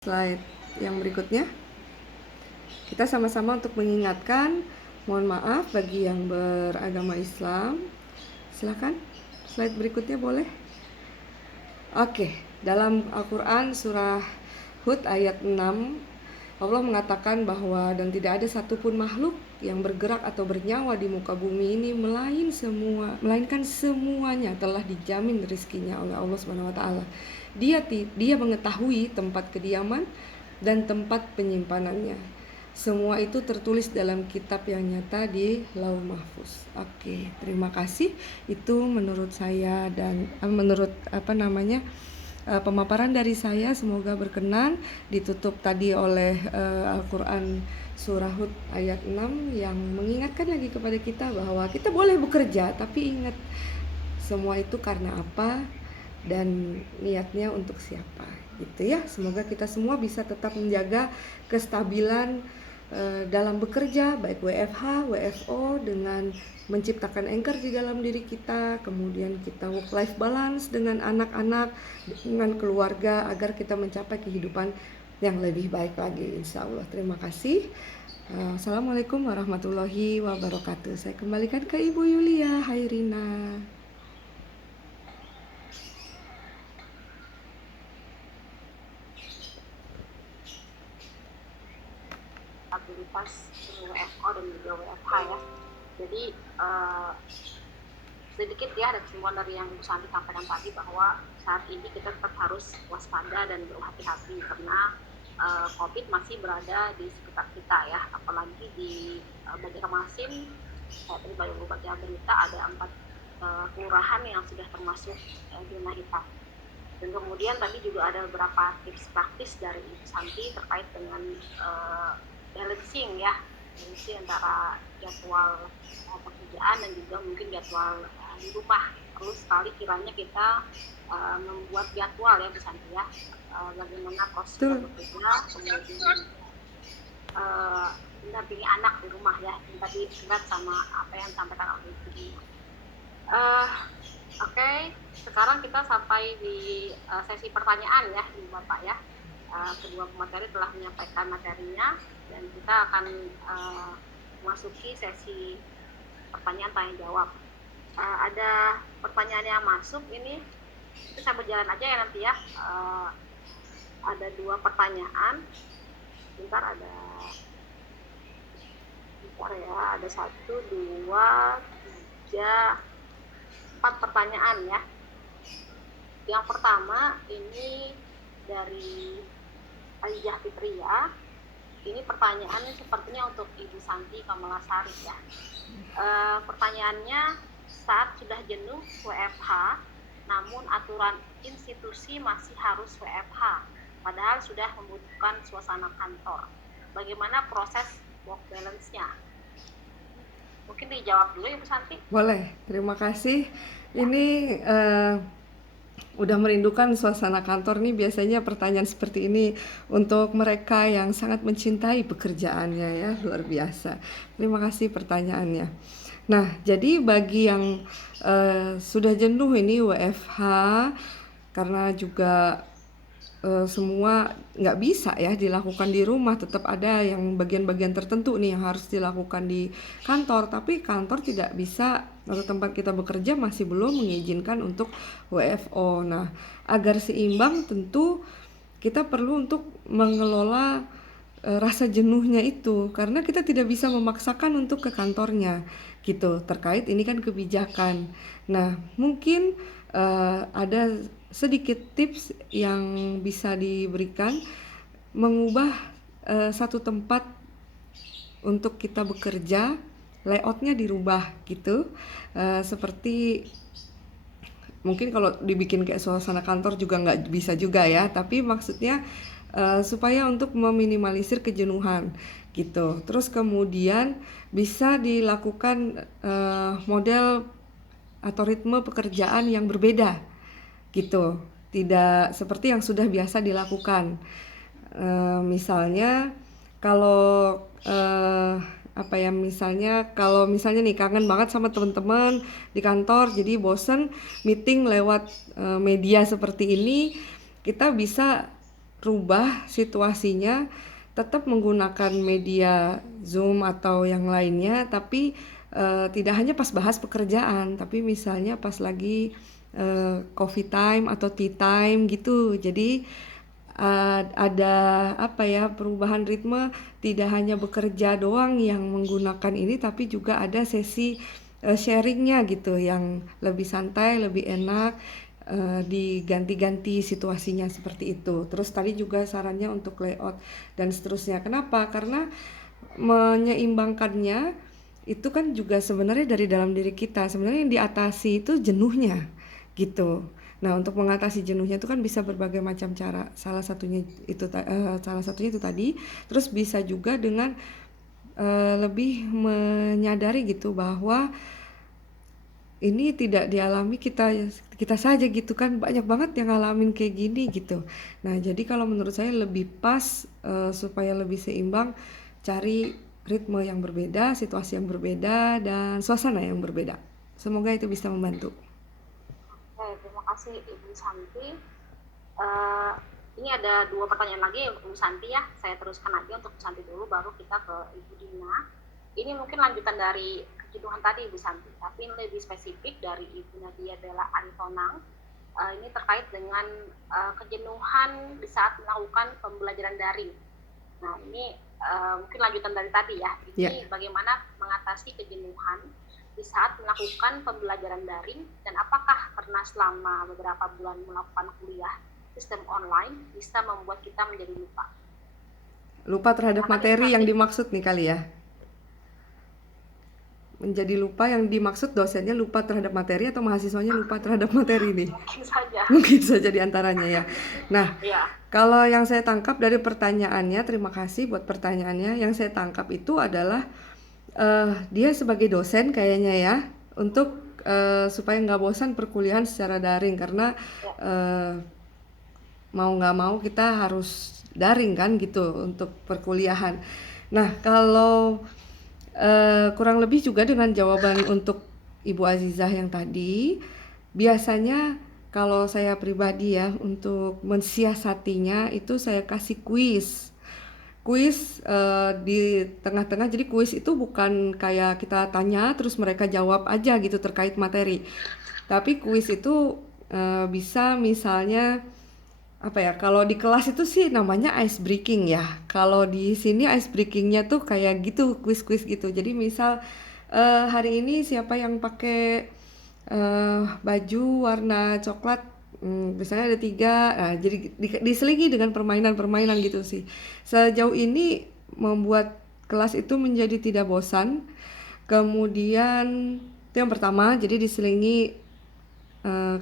Slide yang berikutnya, kita sama-sama untuk mengingatkan, mohon maaf bagi yang beragama Islam. Silakan, slide berikutnya boleh. Oke, dalam Al-Quran surah Hud ayat 6, Allah mengatakan bahwa dan tidak ada satupun makhluk yang bergerak atau bernyawa di muka bumi ini melainkan semuanya telah dijamin rezekinya oleh Allah Subhanahu wa taala. Dia mengetahui tempat kediaman dan tempat penyimpanannya. Semua itu tertulis dalam kitab yang nyata di Lauh Mahfuz. Oke, terima kasih. Itu menurut saya dan menurut pemaparan dari saya, semoga berkenan. Ditutup tadi oleh Al-Quran surah Hud ayat 6 yang mengingatkan lagi kepada kita bahwa kita boleh bekerja, tapi ingat semua itu karena apa dan niatnya untuk siapa, gitu ya. Semoga kita semua bisa tetap menjaga kestabilan dalam bekerja, baik WFH, WFO, dengan menciptakan anchor di dalam diri kita, kemudian kita work life balance dengan anak-anak, dengan keluarga, agar kita mencapai kehidupan yang lebih baik lagi, insya Allah. Terima kasih. Assalamualaikum warahmatullahi wabarakatuh. Saya kembalikan ke Ibu Yulia. Hai Rina. Stabilitas WFO dan juga WFH ya. Jadi sedikit ya ada kesimpulan dari yang Bu Santi sampaikan tadi, bahwa saat ini kita tetap harus waspada dan berhati-hati karena COVID masih berada di sekitar kita ya, apalagi di Banjarmasin. Saya tadi baru baca berita ada 4 kelurahan yang sudah termasuk zona hitam. Dan kemudian tadi juga ada beberapa tips praktis dari Ibu Santi terkait dengan balancing antara jadwal pekerjaan dan juga mungkin jadwal di rumah. Perlu sekali kiranya kita membuat jadwal ya Bu Santi ya, bagaimana proses bekerja, kemudian mendampingi anak di rumah ya. Yang tadi ingat sama apa yang disampaikan oleh Ibu. Oke, sekarang kita sampai di sesi pertanyaan ya Ibu Bapak ya. Kedua pemateri telah menyampaikan materinya dan kita akan memasuki sesi pertanyaan tanya jawab. Ada pertanyaan yang masuk ini, kita sambil jalan aja ya nanti ya. Ada 2 pertanyaan. Bentar ya, ada 1, 2, 3, 4 pertanyaan ya. Yang pertama ini dari Alijah Fitria. Ini pertanyaannya sepertinya untuk Ibu Santi Kamalasari ya. Pertanyaannya, saat sudah jenuh WFH, namun aturan institusi masih harus WFH, padahal sudah membutuhkan suasana kantor. Bagaimana proses work balance-nya? Mungkin dijawab dulu Ibu Santi. Boleh, terima kasih. Ini udah merindukan suasana kantor nih. Biasanya pertanyaan seperti ini untuk mereka yang sangat mencintai pekerjaannya ya, luar biasa. Terima kasih pertanyaannya. Nah, jadi bagi yang sudah jenuh ini WFH, karena juga semua nggak bisa ya dilakukan di rumah, tetap ada yang bagian-bagian tertentu nih yang harus dilakukan di kantor, tapi kantor tidak bisa atau tempat kita bekerja masih belum mengizinkan untuk WFO. Nah, agar seimbang tentu kita perlu untuk mengelola rasa jenuhnya itu, karena kita tidak bisa memaksakan untuk ke kantornya gitu, terkait ini kan kebijakan. Nah, mungkin ada sedikit tips yang bisa diberikan, mengubah satu tempat untuk kita bekerja, layoutnya dirubah gitu, seperti mungkin kalau dibikin kayak suasana kantor juga nggak bisa juga ya, tapi maksudnya supaya untuk meminimalisir kejenuhan gitu. Terus kemudian bisa dilakukan model atau ritme pekerjaan yang berbeda gitu, tidak seperti yang sudah biasa dilakukan. Misalnya kalau kalau misalnya nih kangen banget sama teman-teman di kantor, jadi bosen meeting lewat media seperti ini, kita bisa rubah situasinya, tetap menggunakan media Zoom atau yang lainnya, tapi tidak hanya pas bahas pekerjaan, tapi misalnya pas lagi coffee time atau tea time gitu. Jadi ada apa ya, perubahan ritme, tidak hanya bekerja doang yang menggunakan ini, tapi juga ada sesi sharingnya gitu yang lebih santai, lebih enak, diganti-ganti situasinya seperti itu. Terus tadi juga sarannya untuk layout dan seterusnya. Kenapa? Karena menyeimbangkannya itu kan juga sebenarnya dari dalam diri kita. Sebenarnya yang diatasi itu jenuhnya gitu. Nah, untuk mengatasi jenuhnya itu kan bisa berbagai macam cara. Salah satunya itu tadi. Terus bisa juga dengan lebih menyadari gitu bahwa ini tidak dialami kita kita saja gitu kan, banyak banget yang ngalamin kayak gini gitu. Nah, jadi kalau menurut saya lebih pas supaya lebih seimbang, cari ritme yang berbeda, situasi yang berbeda, dan suasana yang berbeda. Semoga itu bisa membantu. Oke, terima kasih Ibu Santi. Eh, ini ada dua pertanyaan lagi untuk Ibu Santi ya. Saya teruskan aja untuk Ibu Santi dulu, baru kita ke Ibu Dina. Ini mungkin lanjutan dari kejenuhan tadi Ibu Santi, tapi ini lebih spesifik dari Ibu Nadia Della Antonang. Ini terkait dengan kejenuhan di saat melakukan pembelajaran daring. Nah, ini mungkin lanjutan dari tadi ya. Ini bagaimana mengatasi kejenuhan di saat melakukan pembelajaran daring, dan apakah karena selama beberapa bulan melakukan kuliah sistem online bisa membuat kita menjadi lupa. Lupa terhadap materi yang dimaksud nih kali ya. Menjadi lupa yang dimaksud dosennya lupa terhadap materi atau mahasiswanya lupa terhadap materi nih? Mungkin saja. Mungkin saja diantaranya ya. Nah, kalau yang saya tangkap dari pertanyaannya, terima kasih buat pertanyaannya. Yang saya tangkap itu adalah dia sebagai dosen kayaknya ya, untuk supaya nggak bosan perkuliahan secara daring, karena mau nggak mau kita harus daring kan gitu untuk perkuliahan. Nah, kalau kurang lebih juga dengan jawaban untuk Ibu Azizah yang tadi, biasanya kalau saya pribadi ya, untuk mensiasatinya itu saya kasih kuis di tengah-tengah. Jadi kuis itu bukan kayak kita tanya terus mereka jawab aja gitu terkait materi, tapi kuis itu bisa misalnya apa ya, kalau di kelas itu sih namanya ice breaking ya. Kalau di sini ice breakingnya tuh kayak gitu, kuis-kuis gitu. Jadi misal hari ini siapa yang pakai baju warna coklat, biasanya ada 3. Nah, jadi diselingi dengan permainan-permainan gitu sih. Sejauh ini membuat kelas itu menjadi tidak bosan. Kemudian itu yang pertama, jadi diselingi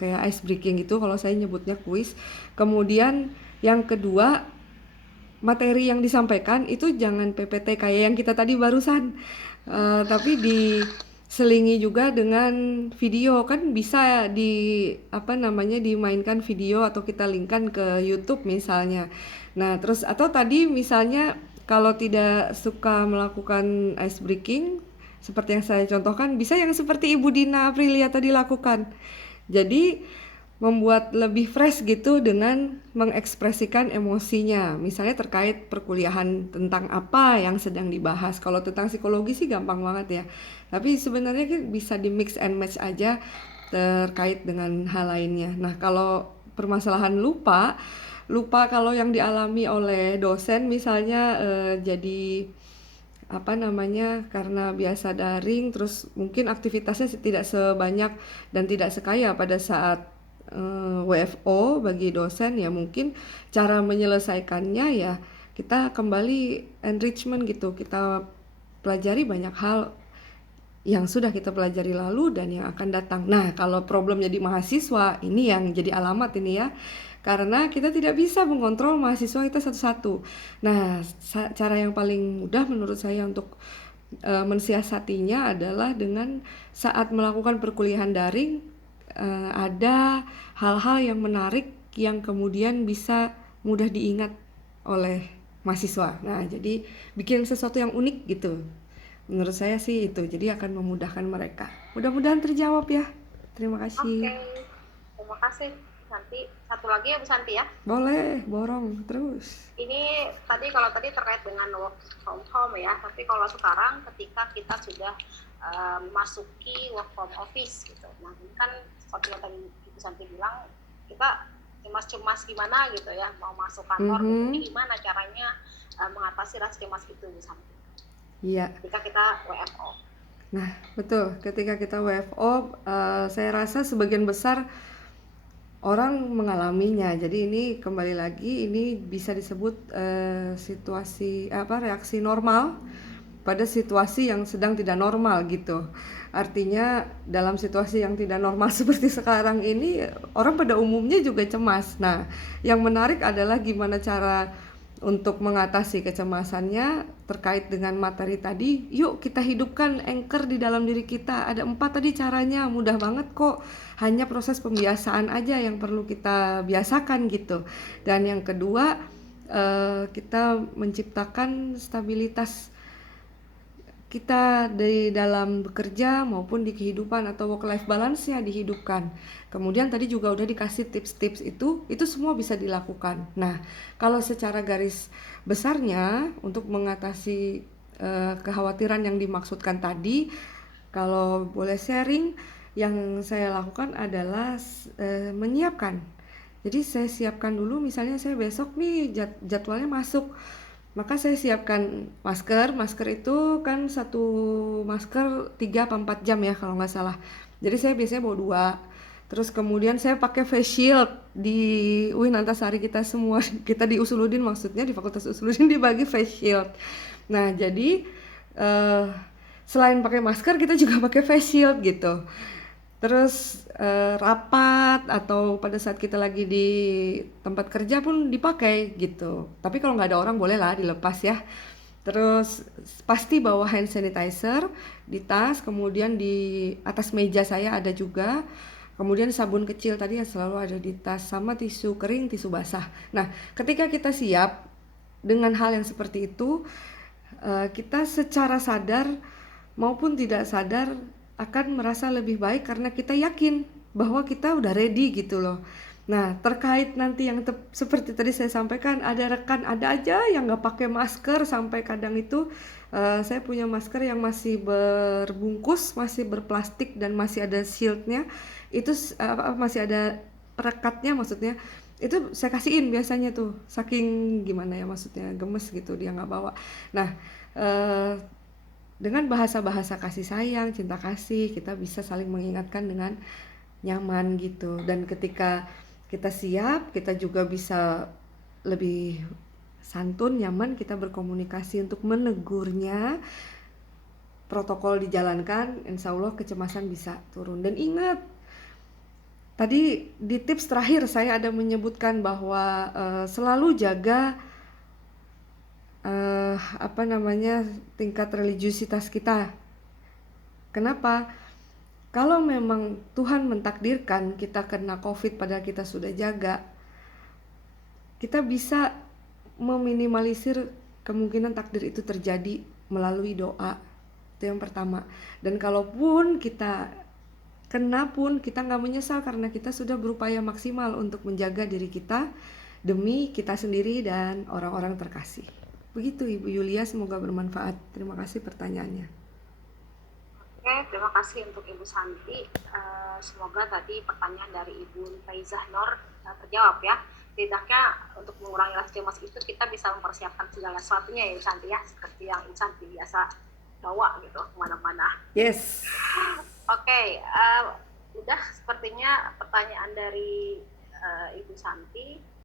kayak ice breaking gitu, kalau saya nyebutnya kuis. Kemudian yang kedua, materi yang disampaikan itu jangan PPT kayak yang kita tadi barusan, tapi diselingi juga dengan video. Kan bisa dimainkan video atau kita linkkan ke YouTube misalnya. Nah, terus atau tadi misalnya kalau tidak suka melakukan ice breaking seperti yang saya contohkan, bisa yang seperti Ibu Dina Aprilia tadi lakukan. Jadi membuat lebih fresh gitu dengan mengekspresikan emosinya. Misalnya terkait perkuliahan tentang apa yang sedang dibahas. Kalau tentang psikologi sih gampang banget ya. Tapi sebenarnya bisa di mix and match aja terkait dengan hal lainnya. Nah, kalau permasalahan lupa kalau yang dialami oleh dosen misalnya jadi karena biasa daring, terus mungkin aktivitasnya tidak sebanyak dan tidak sekaya pada saat WFO bagi dosen ya. Mungkin cara menyelesaikannya ya kita kembali enrichment gitu, kita pelajari banyak hal yang sudah kita pelajari lalu dan yang akan datang. Nah, kalau problemnya di mahasiswa, ini yang jadi alamat ini ya, karena kita tidak bisa mengontrol mahasiswa kita satu-satu. Nah, cara yang paling mudah menurut saya untuk mensiasatinya adalah dengan saat melakukan perkuliahan daring, ada hal-hal yang menarik yang kemudian bisa mudah diingat oleh mahasiswa. Nah, jadi bikin sesuatu yang unik gitu. Menurut saya sih itu, jadi akan memudahkan mereka. Mudah-mudahan terjawab ya. Terima kasih. Oke, terima kasih Santi. Satu lagi ya Bu Santi ya. Boleh, borong terus. Ini kalau tadi terkait dengan work from home ya, tapi kalau sekarang ketika kita sudah memasuki work from office gitu. Nah, ini kan seperti yang tadi Ibu Santi bilang, kita cemas-cemas gimana gitu ya, mau masuk kantor gitu. Ini gimana caranya mengatasi rasa cemas itu Bu Santi? Iya. Ketika kita WFO. Nah, betul. Ketika kita WFO, saya rasa sebagian besar orang mengalaminya. Jadi ini kembali lagi, ini bisa disebut reaksi normal pada situasi yang sedang tidak normal gitu. Artinya dalam situasi yang tidak normal seperti sekarang ini, orang pada umumnya juga cemas. Nah, yang menarik adalah gimana cara untuk mengatasi kecemasannya terkait dengan materi tadi. Yuk kita hidupkan anchor di dalam diri kita. Ada 4 tadi caranya, mudah banget kok. Hanya proses pembiasaan aja yang perlu kita biasakan gitu. Dan yang kedua, kita menciptakan stabilitas kita di dalam bekerja maupun di kehidupan atau work life balance-nya dihidupkan. Kemudian tadi juga udah dikasih tips-tips itu semua bisa dilakukan. Nah, kalau secara garis besarnya untuk mengatasi kekhawatiran yang dimaksudkan tadi, kalau boleh sharing, yang saya lakukan adalah menyiapkan. Jadi saya siapkan dulu, misalnya saya besok nih jadwalnya masuk, maka saya siapkan masker itu kan satu masker 3-4 jam ya kalau nggak salah. Jadi saya biasanya bawa 2. Terus kemudian saya pakai face shield di UIN Antasari kita semua, kita di Usuludin maksudnya, di Fakultas Usuludin dibagi face shield. Nah jadi selain pakai masker kita juga pakai face shield gitu. Terus rapat atau pada saat kita lagi di tempat kerja pun dipakai gitu. Tapi kalau nggak ada orang boleh lah dilepas ya. Terus pasti bawa hand sanitizer di tas, kemudian di atas meja saya ada juga. Kemudian sabun kecil tadi yang selalu ada di tas, sama tisu kering, tisu basah. Nah, ketika kita siap dengan hal yang seperti itu, kita secara sadar maupun tidak sadar akan merasa lebih baik karena kita yakin bahwa kita udah ready gitu loh. Nah, terkait nanti yang seperti tadi saya sampaikan, ada rekan ada aja yang nggak pakai masker, sampai kadang itu saya punya masker yang masih berbungkus, masih berplastik dan masih ada shieldnya, itu masih ada perekatnya maksudnya, itu saya kasihin biasanya tuh, saking gimana ya maksudnya gemes gitu dia nggak bawa. Nah, dengan bahasa-bahasa kasih sayang, cinta kasih, kita bisa saling mengingatkan dengan nyaman gitu. Dan ketika kita siap, kita juga bisa lebih santun, nyaman, kita berkomunikasi untuk menegurnya. Protokol dijalankan, insya Allah kecemasan bisa turun. Dan ingat, tadi di tips terakhir saya ada menyebutkan bahwa selalu jaga tingkat religiusitas kita. Kenapa? Kalau memang Tuhan mentakdirkan kita kena COVID padahal kita sudah jaga, kita bisa meminimalisir kemungkinan takdir itu terjadi melalui doa. Itu yang pertama. Dan kalaupun kita kena pun, kita nggak menyesal karena kita sudah berupaya maksimal untuk menjaga diri kita demi kita sendiri dan orang-orang terkasih. Begitu Ibu Yulia, semoga bermanfaat. Terima kasih pertanyaannya. Oke, terima kasih untuk Ibu Santi. Semoga tadi pertanyaan dari Ibu Faizah Nur terjawab ya. Setidaknya untuk mengurangi rasa cemas itu kita bisa mempersiapkan segala sesuatunya ya Ibu Santi ya, seperti yang Ibu Santi biasa bawa gitu kemana-mana. Yes. Oke, udah sepertinya pertanyaan dari Ibu Santi.